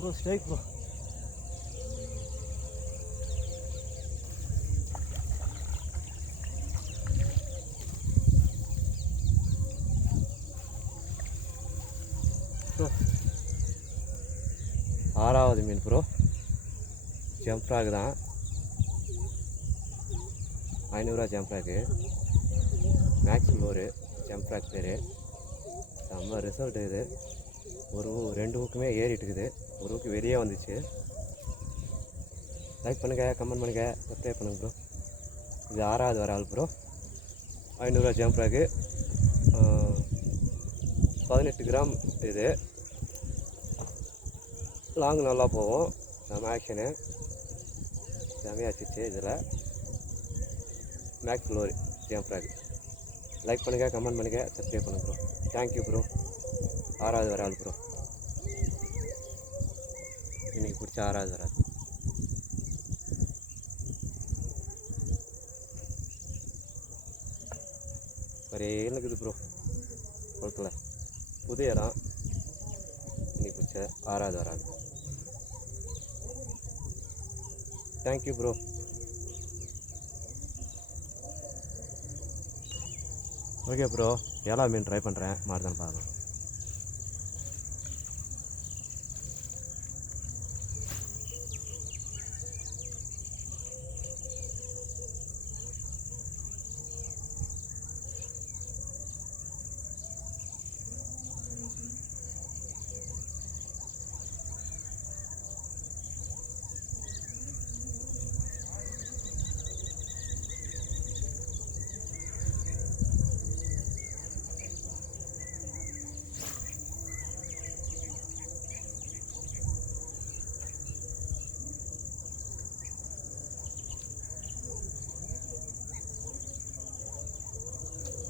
Bro strike bro. ஆறாவது மீன் bro, jump frock தான், 500 jump frock, maximum ஒரு ஜம்ப் ஃப்ராக் பேர். செம்ம ரிசல்ட் இது. ஒரு 2 ஊக்குமே ஏறிட்டு இருக்குது, ஒரு ஊக்கு வெளியே வந்துச்சு. லைக் பண்ணுங்கள், கமெண்ட் பண்ணுங்கள், சப்ஸ்கிரைப் பண்ணுங்கள் ப்ரோ. இது 6வது வர ஆள் ப்ரோ. 500 jump frog, 18 gram. இது லாங் நல்லா போகும். நம்ம ஆக்ஷனு செமையாச்சிச்சு. இதில் மேக்ஸ் லோரி ஜம்ப் ஃப்ராக். லைக் பண்ணுங்கள், கமெண்ட் பண்ணுங்கள், சப்ஸ்கிரைப் பண்ணுங்கள் ப்ரோ. Thank you bro. 6வது வர ஆள் ப்ரோ, இன்றைக்கி பிடிச்ச 6வது வர ஆள். ஒரே இருக்குது ப்ரோ குளத்தில், புது இடம். இன்னைக்கு பிடிச்ச 6வது வர ஆள். Thank you bro. ஓகே ப்ரோ, ஏலா மீன் ட்ரை பண்ணுறேன், மாறுதான்னு பார்க்கலாம்.